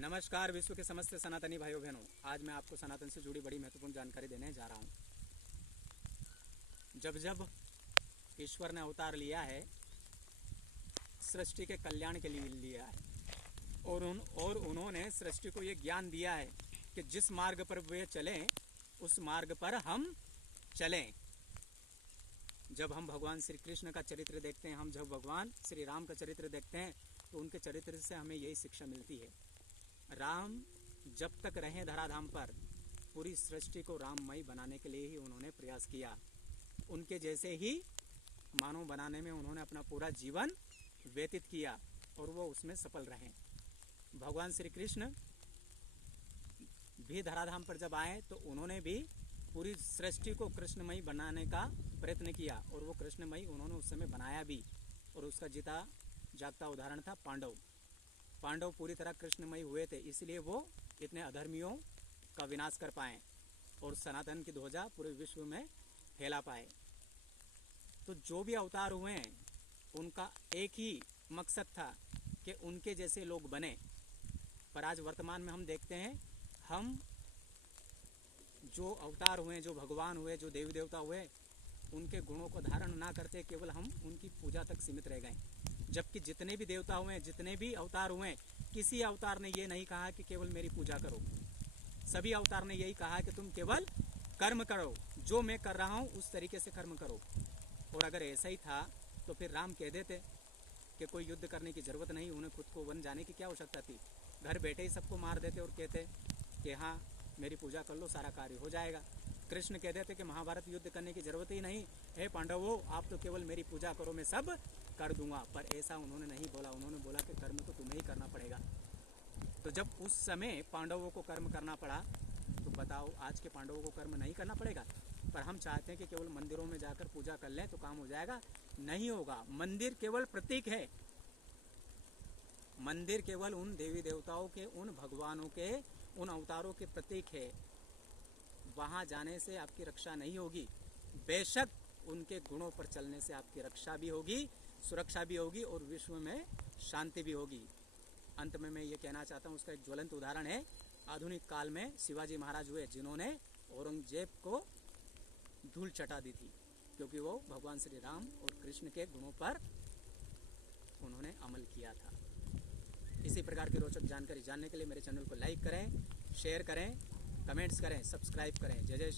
नमस्कार विश्व के समस्त सनातनी भाइयों बहनों, आज मैं आपको सनातन से जुड़ी बड़ी महत्वपूर्ण जानकारी देने जा रहा हूँ। जब जब ईश्वर ने अवतार लिया है, सृष्टि के कल्याण के लिए लिया है और उन्होंने सृष्टि को ये ज्ञान दिया है कि जिस मार्ग पर वे चलें उस मार्ग पर हम चलें। जब हम भगवान श्री कृष्ण का चरित्र देखते हैं, हम जब भगवान श्री राम का चरित्र देखते हैं तो उनके चरित्र से हमें यही शिक्षा मिलती है। राम जब तक रहे धराधाम पर, पूरी सृष्टि को राममय बनाने के लिए ही उन्होंने प्रयास किया। उनके जैसे ही मानव बनाने में उन्होंने अपना पूरा जीवन व्यतीत किया और वो उसमें सफल रहे। भगवान श्री कृष्ण भी धराधाम पर जब आए तो उन्होंने भी पूरी सृष्टि को कृष्णमयी बनाने का प्रयत्न किया और वो कृष्णमयी उन्होंने उस समय बनाया भी। और उसका जीता जागता उदाहरण था पांडव। पांडव पूरी तरह कृष्णमयी हुए थे, इसलिए वो इतने अधर्मियों का विनाश कर पाए और सनातन की ध्वजा पूरे विश्व में फैला पाए। तो जो भी अवतार हुए हैं उनका एक ही मकसद था कि उनके जैसे लोग बने। पर आज वर्तमान में हम देखते हैं, हम जो अवतार हुए, जो भगवान हुए, जो देवी देवता हुए, उनके गुणों को धारण ना करते केवल हम उनकी पूजा तक सीमित रह गए। जबकि जितने भी देवता हुए, जितने भी अवतार हुए, किसी अवतार ने ये नहीं कहा कि केवल मेरी पूजा करो। सभी अवतार ने यही कहा कि तुम केवल कर्म करो, जो मैं कर रहा हूँ उस तरीके से कर्म करो। और अगर ऐसा ही था तो फिर राम कह देते कि कोई युद्ध करने की जरूरत नहीं, उन्हें खुद को वन जाने की क्या आवश्यकता थी। घर बैठे ही सबको मार देते और कहते कि हाँ मेरी पूजा कर लो, सारा कार्य हो जाएगा। कृष्ण कह देते कि महाभारत युद्ध करने की जरूरत ही नहीं है, पांडवों आप तो केवल मेरी पूजा करो, मैं सब कर दूंगा। पर ऐसा उन्होंने नहीं बोला। उन्होंने बोला कि कर्म तो तुम्हें ही करना पड़ेगा। तो जब उस समय पांडवों को कर्म करना पड़ा तो बताओ आज के पांडवों को कर्म नहीं करना पड़ेगा। पर हम चाहते हैं कि केवल मंदिरों में जाकर पूजा कर लें तो काम हो जाएगा। नहीं होगा। मंदिर केवल प्रतीक है। मंदिर केवल उन देवी देवताओं के, उन भगवानों के, उन अवतारों के प्रतीक है। वहां जाने से आपकी रक्षा नहीं होगी। बेशक उनके गुणों पर चलने से आपकी रक्षा भी होगी, सुरक्षा भी होगी और विश्व में शांति भी होगी। अंत में मैं ये कहना चाहता हूँ, उसका एक ज्वलंत उदाहरण है। आधुनिक काल में शिवाजी महाराज हुए जिन्होंने औरंगजेब को धूल चटा दी थी, क्योंकि वो भगवान श्री राम और कृष्ण के गुणों पर उन्होंने अमल किया था। इसी प्रकार की रोचक जानकारी जानने के लिए मेरे चैनल को लाइक करें, शेयर करें, कमेंट्स करें, सब्सक्राइब करें। जय जय।